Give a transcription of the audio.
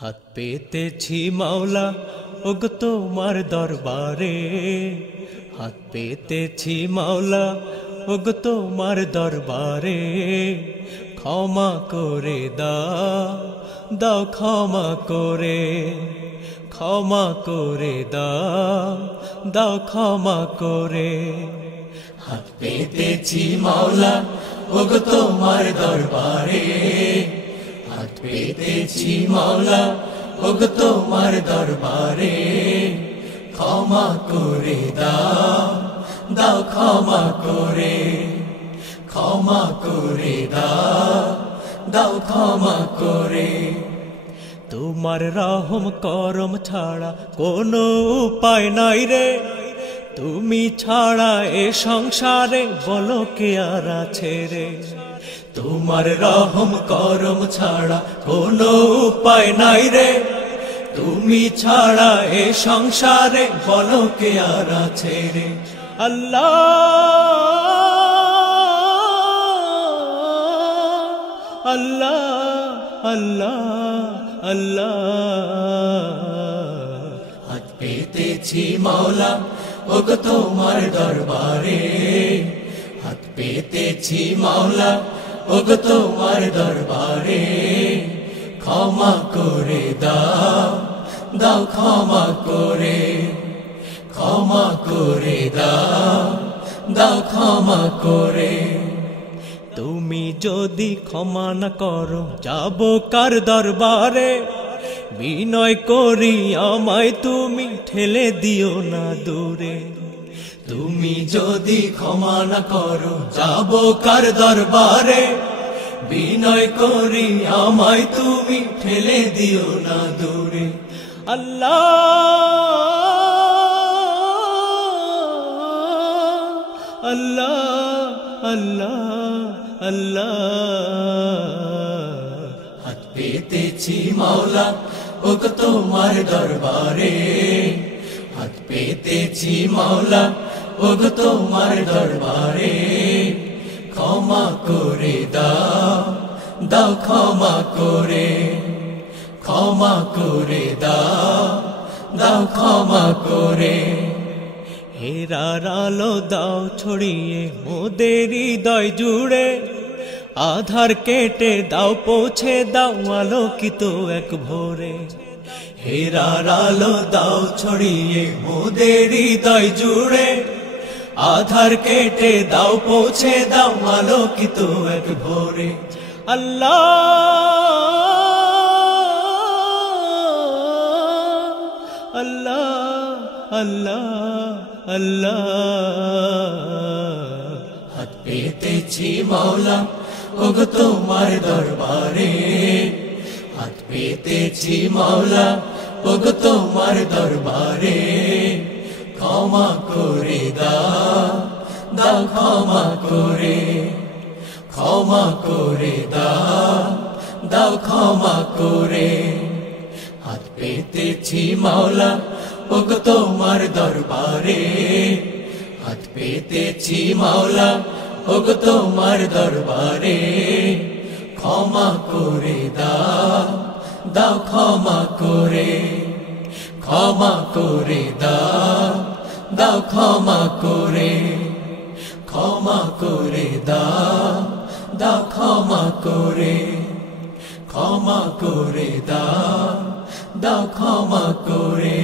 হাত পেতেছি মাওলা ওগো তোমার দরবারে, হাত পেতেছি মাওলা ওগো তোমার দরবারে। ক্ষমা করে দাও, দাও ক্ষমা করে, ক্ষমা করে দাও, দাও ক্ষমা করে। হাত পেতেছি মাওলা ওগো তোমার দরবারে, হাত পেতেছি মাওলা ওগো তোমার দরবারে। ক্ষমা করে দাও, দাও ক্ষমা করে, ক্ষমা করে দাও, দাও ক্ষমা করে। তোমার রহম করম ছাড়া কোনো উপায় নাই রে, তুমি ছাড়া এ সংসারে বলো কে আর আছে রে। তোমার রহম করম ছাড়া কোনো উপায় নাই রে, তুমি ছাড়া এ সংসারে বলো কে আর আছে রে। আল্লাহ আল্লাহ আল্লাহ আল্লাহ। হাত পেতেছি মাওলা ওগো তোমার দরবারে, হাত পেতেছি মাওলা ওগো তোমার দরবারে। ক্ষমা করে দাও, দাও ক্ষমা করে, ক্ষমা করে দাও, দাও ক্ষমা করে। তুমি যদি ক্ষমা না করো যাব কার দরবারে, বিনয় করি আমায় তুমি ঠেলে দিও না দূরে। তুমি যদি ক্ষমা না করো যাব কার দরবারে, বিনয় করি আমায় তুমি ঠেলে দিও না দূরে। আল্লাহ আল্লাহ আল্লাহ আল্লাহ। হাত পেতেছি মাওলা ওগো তোমার দরবারে, হাত পেতেছি মাওলা ওগো তোমার দরবারে। ক্ষমা করে দাও, দাও ক্ষমা করে, ক্ষমা করে দাও, দাও ক্ষমা করে। হেরার আলো দাও ছড়িয়ে মোদের হৃদয় জুড়ে, আধার কেটে দাও পৌঁছে দাও আলোকিত এক ভোরে। হেরার আলো দাও ছড়িয়ে মোদের হৃদয় জুড়ে, আধার কেটে দাও পৌঁছে দাও আলোকিত এক ভোরে। আল্লাহ আল্লাহ আল্লাহ আল্লাহ। হাত পেতেছি মাওলা ওগো তোমার দরবারে, হাত পেতেছি মাওলা ওগো তোমার দরবারে। ক্ষমা করে দাও, দাও ক্ষমা করে, ক্ষমা করে দাও, দাও ক্ষমা করে। হাত পেতেছি মাওলা ওগো তোমার দরবারে, হাত পেতেছি মাওলা ওগো তোমার দরবারে। ক্ষমা করে দাও, দাও ক্ষমা করে, ক্ষমা করে দাও, দাও ক্ষমা করে, ক্ষমা করে দাও, দাও ক্ষমা করে, ক্ষমা করে দাও, দাও ক্ষমা করে।